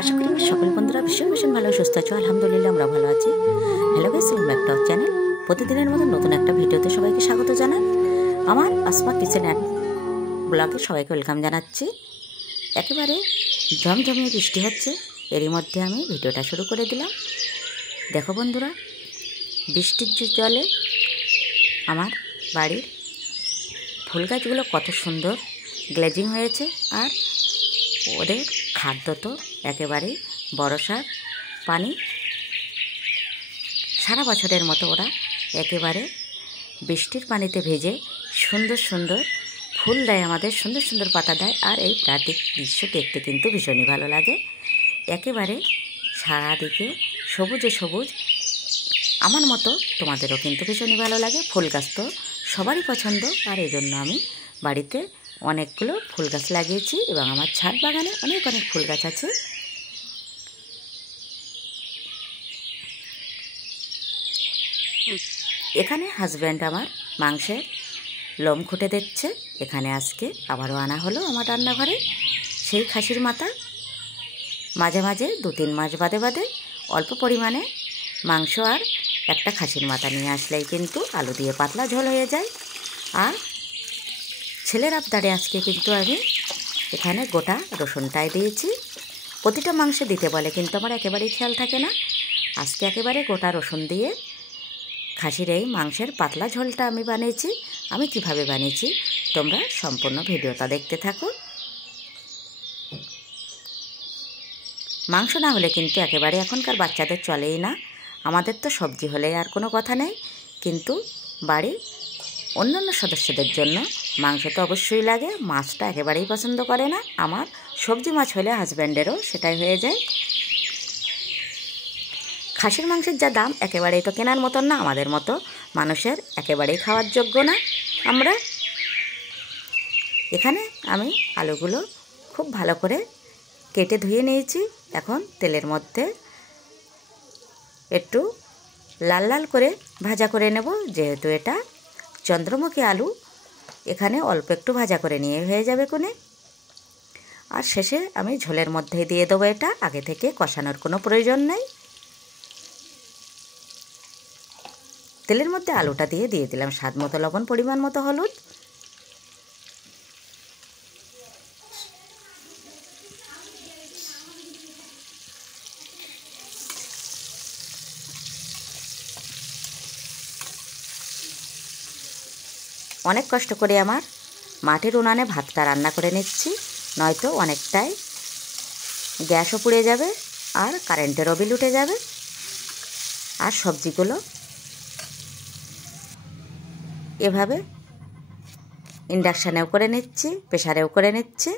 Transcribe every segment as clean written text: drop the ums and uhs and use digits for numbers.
আশা করি সকল বন্ধুরা ভীষণ ভীষণ ভালো সুস্থ আছো। আলহামদুলিল্লাহ আমরা ভালো আছি। Hello guys, welcome back to our channel. প্রতিদিনের মতো নতুন একটা ভিডিওতে সবাইকে স্বাগত জানাই। আমার আসমা কিচেন অ্যান্ড ব্লগে সবাইকে ওয়েলকাম জানাচ্ছি। একেবারে ঝমঝমিয়ে বৃষ্টি হচ্ছে, এরই মধ্যে আমি ভিডিওটা শুরু করে দিলাম। দেখো বন্ধুরা, বৃষ্টির জলে আমার বাড়ির ফুল গাছগুলো কত সুন্দর গ্লেজিং হয়েছে। আর ওদের খাদ্য তো একেবারেই বরসার পানি। সারা বছরের মতো ওরা একেবারে বৃষ্টির পানিতে ভেজে সুন্দর সুন্দর ফুল দেয়, আমাদের সুন্দর সুন্দর পাতা দেয়। আর এই প্রাকৃতিক দৃশ্য দেখতে কিন্তু ভীষণই ভালো লাগে। একেবারে সারাদিকে সবুজে সবুজ। আমার মতো তোমাদেরও কিন্তু ভীষণই ভালো লাগে। ফুল গাছ তো সবারই পছন্দ, আর এই জন্য আমি বাড়িতে অনেকগুলো ফুল গাছ লাগিয়েছি এবং আমার ছাদ বাগানে অনেক অনেক ফুল গাছ আছে। এখানে হাজব্যান্ড আমার মাংসের লোম খুঁটে দিচ্ছে। এখানে আজকে আবারও আনা হলো আমার রান্নাঘরে সেই খাসির মাথা। মাঝে মাঝে 2-3 মাস বাদে বাদে অল্প পরিমাণে মাংস আর একটা খাসির মাথা নিয়ে আসলেই কিন্তু আলু দিয়ে পাতলা ঝোল হয়ে যায়। আর ছেলের আবদারে আজকে কিন্তু আমি এখানে গোটা রসুনটাই দিয়েছি। প্রতিটা মাংসে দিতে বলে, কিন্তু আমার একেবারেই খেয়াল থাকে না। আজকে একেবারে গোটা রসুন দিয়ে খাসির এই মাংসের পাতলা ঝোলটা আমি বানিয়েছি। আমি কিভাবে বানিয়েছি তোমরা সম্পূর্ণ ভিডিওটা দেখতে থাকো। মাংস না হলে কিন্তু একেবারে এখনকার বাচ্চাদের চলেই না। আমাদের তো সবজি হলে আর কোনো কথা নেই, কিন্তু বাড়ির অন্যান্য সদস্যদের জন্য মাংস তো অবশ্যই লাগে। মাছটা একেবারেই পছন্দ করে না। আমার সবজি মাছ হলে হাজব্যান্ডেরও সেটাই হয়ে যায়। খাসির মাংসের যা দাম, একেবারেই তো কেনার মতন না। আমাদের মতো মানুষের একেবারেই খাওয়ার যোগ্য না। আমরা এখানে আমি আলুগুলো খুব ভালো করে কেটে ধুয়ে নিয়েছি। এখন তেলের মধ্যে একটু লাল লাল করে ভাজা করে নেব। যেহেতু এটা চন্দ্রমুখী আলু, এখানে অল্প একটু ভাজা করে নিয়ে হয়ে যাবে কোনে। আর শেষে আমি ঝোলের মধ্যে দিয়ে দেবো এটা। আগে থেকে কষানোর কোনো প্রয়োজন নেই। তেলের মধ্যে আলুটা দিয়ে দিলাম স্বাদ মতো লবণ, পরিমাণ মতো হলুদ। অনেক কষ্ট করে আমার মাটির উনানে ভাতটা রান্না করে নিচ্ছি, নয়তো অনেকটাই গ্যাসও পুড়ে যাবে আর কারেন্টেরও বিল উঠে যাবে। আর সবজিগুলো এভাবে ইন্ডাকশানেও করে নিচ্ছি, প্রেসারেও করে নিচ্ছি।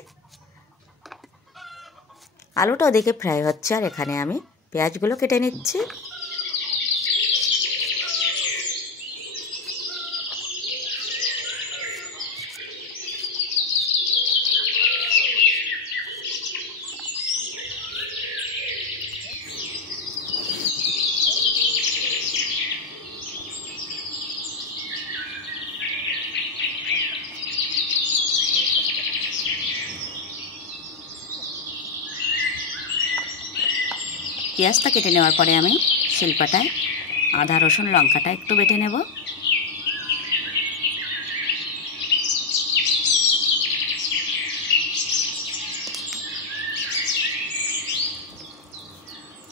আলুটা ওদিকে ফ্রাই হচ্ছে, আর এখানে আমি পেঁয়াজগুলো কেটে নিচ্ছি। পেঁয়াজটা কেটে নেওয়ার পরে আমি শিলপাটায় আদা রসুন লঙ্কাটা একটু বেটে নেব।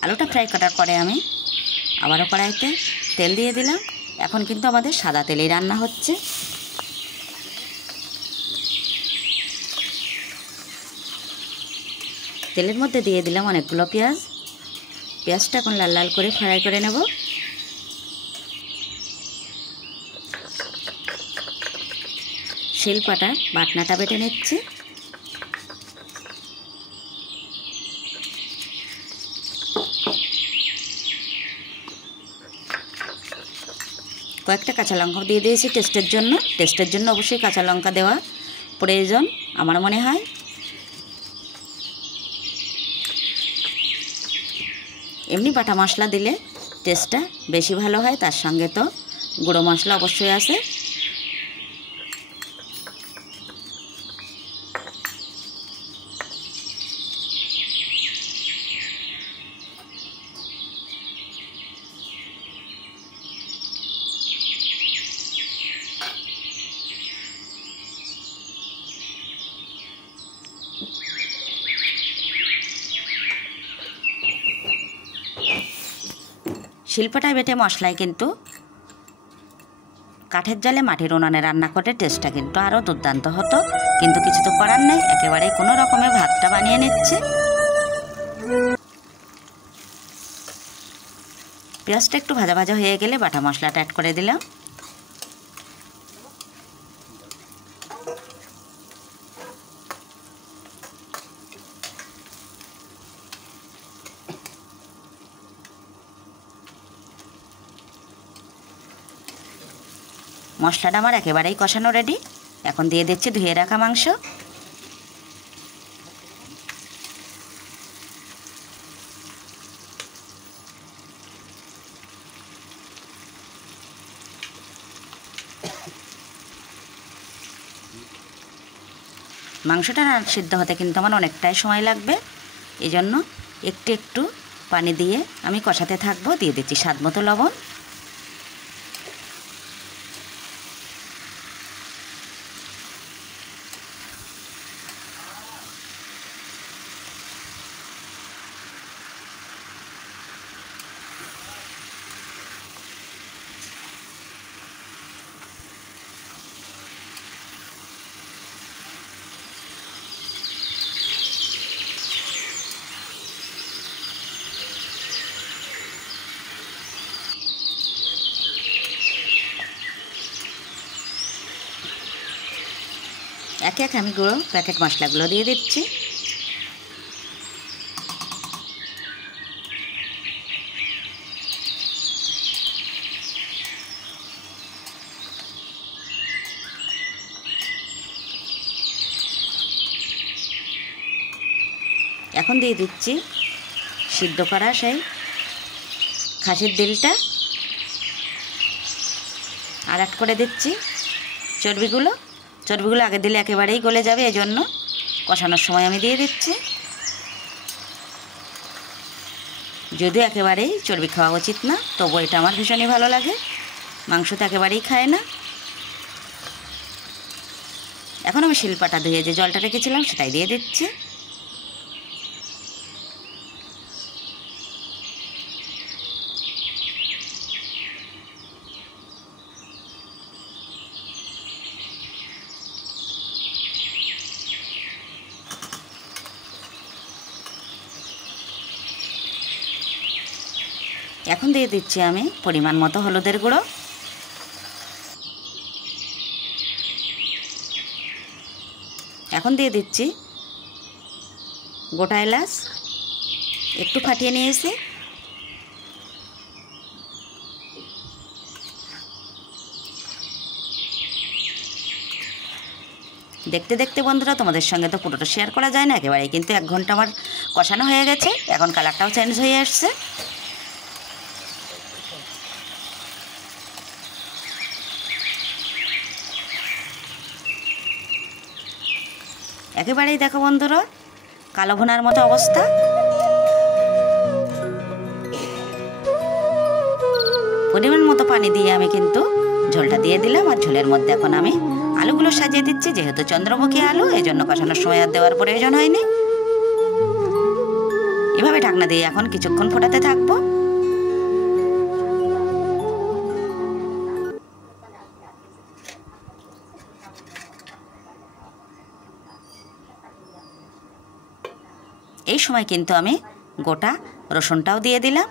আলুটা ফ্রাই করার পরে আমি আবারও কড়াইতে তেল দিয়ে দিলাম। এখন কিন্তু আমাদের সাদা তেলেই রান্না হচ্ছে। তেলের মধ্যে দিয়ে দিলাম অনেকগুলো পেঁয়াজ। পেঁয়াজটা এখন লাল লাল করে ফ্রাই করে নেব। শিলপাটা বাটনাটা বেটে নিচ্ছি। কয়েকটা কাঁচা লঙ্কা দিয়ে দিয়েছি টেস্টের জন্য। টেস্টের জন্য অবশ্যই কাঁচা লঙ্কা দেওয়া প্রয়োজন আমার মনে হয়। এমনি বাটা মশলা দিলে টেস্টটা বেশি ভালো হয়, তার সঙ্গে তো গুঁড়ো মশলা অবশ্যই আছে। শিলপাটায় বেটে মশলায় কিন্তু কাঠের জালে মাটির উনানে রান্না করে টেস্টটা কিন্তু আরও দুর্দান্ত হতো, কিন্তু কিছু তো করার নেই, একেবারে কোনো রকমে ভাতটা বানিয়ে নিচ্ছে। পেঁয়াজটা একটু ভাজা ভাজা হয়ে গেলে বাটা মশলাটা অ্যাড করে দিলাম। মশলাটা আমার একেবারেই কষানো রেডি। এখন দিয়ে দিচ্ছি ধুয়ে রাখা মাংস। মাংসটা সিদ্ধ হতে কিন্তু আমার অনেকটাই সময় লাগবে, এই জন্য একটু একটু পানি দিয়ে আমি কষাতে থাকবো। দিয়ে দিচ্ছি স্বাদ মতো লবণ। একে একে আমি গুঁড়ো প্যাকেট মশলাগুলো দিয়ে দিচ্ছি। এখন দিয়ে দিচ্ছি সিদ্ধ করা সেই খাসির দিলটা, আর অ্যাড করে দিচ্ছি চর্বিগুলো। চর্বিগুলো আগে দিলে একেবারেই গলে যাবে, এই জন্য কষানোর সময় আমি দিয়ে দিচ্ছি। যদিও একেবারেই চর্বি খাওয়া উচিত না, তবু এটা আমার ভীষণই ভালো লাগে। মাংস তো একেবারেই খায় না। এখন আমি শিলপাটা ধুয়ে যে জলটা রেখেছিলাম সেটাই দিয়ে দিচ্ছি। এখন দিয়ে দিচ্ছি আমি পরিমাণ মতো হলুদের গুঁড়ো। এখন দিয়ে দিচ্ছি গোটা এলাচ, একটু ফাটিয়ে নিয়েছি। দেখতে দেখতে বন্ধুরা তোমাদের সঙ্গে তো পুরোটা শেয়ার করা যায় না, একেবারেই কিন্তু 1 ঘন্টা আমার কষানো হয়ে গেছে। এখন কালারটাও চেঞ্জ হয়ে আসছে। একেবারেই দেখো বন্ধুরা কালো ভুনার মতো অবস্থা। পরিমাণ মতো পানি দিয়ে আমি কিন্তু ঝোলটা দিয়ে দিলাম। আর ঝোলের মধ্যে এখন আমি আলুগুলো সাজিয়ে দিচ্ছি। যেহেতু চন্দ্রমুখী আলু, এই জন্য কষানোর সময় আর দেওয়ার প্রয়োজন হয়নি। এভাবে ঢাকনা দিয়ে এখন কিছুক্ষণ ফোটাতে থাকবো। এই সময় কিন্তু আমি গোটা রসুনটাও দিয়ে দিলাম।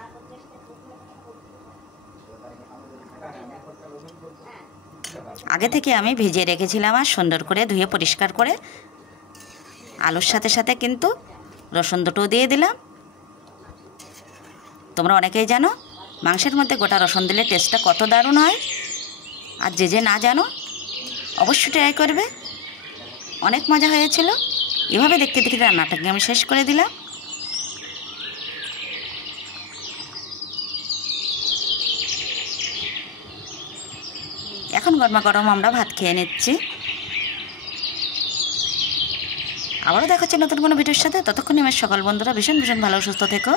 আগে থেকে আমি ভিজিয়ে রেখেছিলাম আর সুন্দর করে ধুয়ে পরিষ্কার করে আলুর সাথে সাথে কিন্তু রসুন দুটোও দিয়ে দিলাম। তোমরা অনেকেই জানো মাংসের মধ্যে গোটা রসুন দিলে টেস্টটা কত দারুণ হয়। আর যে যে না জানো অবশ্যই ট্রাই করবে, অনেক মজা হয়েছিল। এভাবে দেখতে দেখতে রান্নাটাকে আমি শেষ করে দিলাম। এখন গরমা গরম আমরা ভাত খেয়ে নিচ্ছি। আবারও দেখা হচ্ছে নতুন কোনো ভিডিওর সাথে। ততক্ষণে আমার সকল বন্ধুরা ভীষণ ভীষণ ভালো সুস্থ থেকো।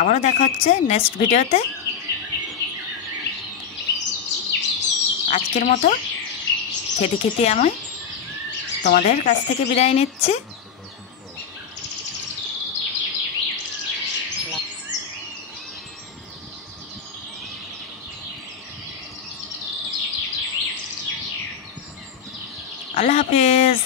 আবারও দেখা হচ্ছে নেক্সট ভিডিওতে। আজকের মতো খেতে খেতে আমি তোমাদের কাছ থেকে বিদায় নিচ্ছি। আল্লাহ হাফেজ।